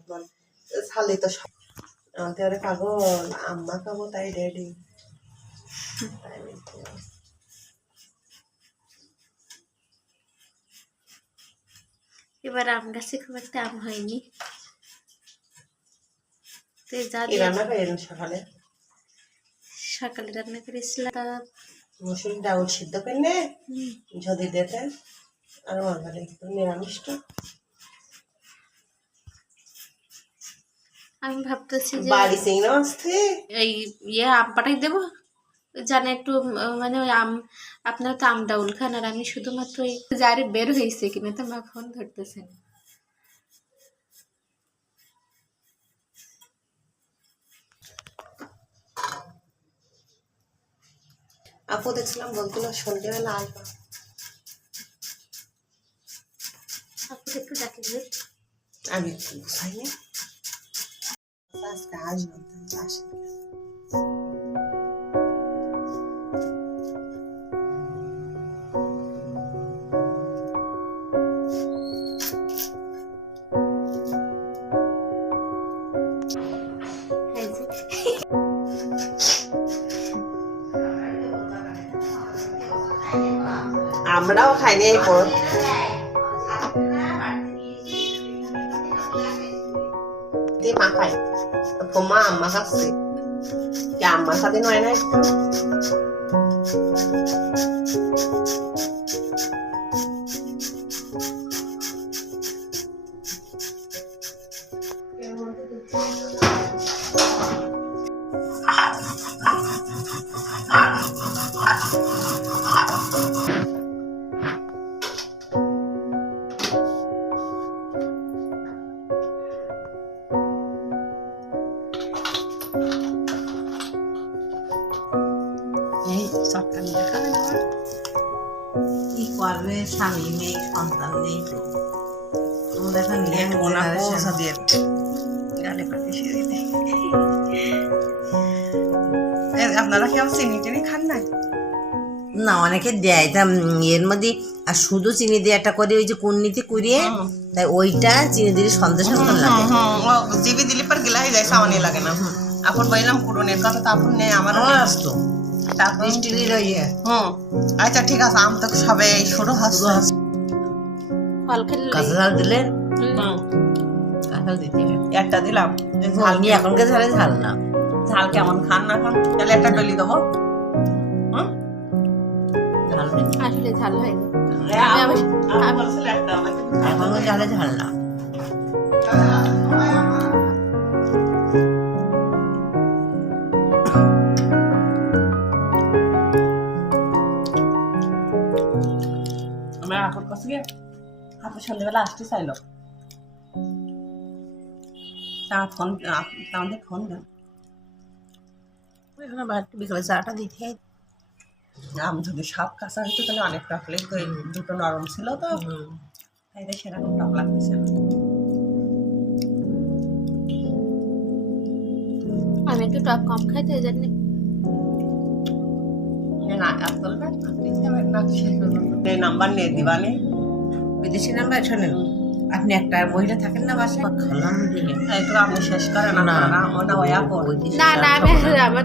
এখন ছালি তো আমাদের পাগল আম্মা খাবো তাই রেডি এবার আম গাছে খুব একটা আম হয়নি। রান্না করেন সকালে রান্না করেছিলাম মুসুর ডাউল সিদ্ধ করলে যদি দিতে আর মজা নিরামিষটা। আমি ভাবতেছি যে বাড়ি চিংড়ি আসতে এই আম পাঠাই দেবো, জানে একটু মানে ওই আম, আপনারা তো আম ডাউল খান আর আমি শুধুমাত্র ওই যারে বের হয়েছে কিনা তো মা ফোন ধরতেছেন। আপু দেখছিলাম বলছিল সন্ধ্যেবেলা আসবা, আপু একটু ডাকলে আমি বুঝাইনি আজকে আসবো আসে আমরাও খাইনি এই পর মা খাই তোমা আম্মা খাচ্ছে কি আম্মার সাথে নয় না একটু কি করবে স্বামী নেই সন্তান নেই তো তোমাদের আপনারা কেউ চিনি টিনি খান নাই? না অনেকে দেয় তা এর মধ্যে আর শুধু চিনি দিয়ে একটা করে ওই যে কুন্নিতে কুড়িয়ে তাই ওইটা চিনি দিলে সন্দেশ মতন লাগে জিবি দিলে পর গিলা হয়ে যায় সামানি লাগে না। এখন বললাম পুরনের কথা তো এখন নেই আমার আসতো বৃষ্টি রয়ে আচ্ছা ঠিক আছে আম তো সবে শুরু হচ্ছে ফল খেলে কাঁচা ঝাল দিলে কাঁচা দিতে একটা দিলাম ঝাল নিয়ে এখনকার ঝালে ঝাল না ঝাল কেমন খান না খান তাহলে একটা ডলি দেবো ঝাল আসলে ঝাল হয়নি। এখনকার ঝালে ঝাল না আপুর কাছে গিয়ে আপু সন্ধ্যেবেলা আসতে চাইলো আমাদের ফোন দেন বিকালে চাটা দিতে আম যদি সাপ কাঁচা হইতো তাহলে অনেক টক লাগতো দুটো নরম ছিল তো তাই সেরকম টক লাগতেছে আমি একটু টক কম খাই তো এই জন্য নাম্বার নিয়ে দিবানে বিদেশি নাম্বার শোনেন আপনি একটা মহিলা থাকেন না বাসায় খালাম দিকে আপনি শেষ করেন না না আমি আমার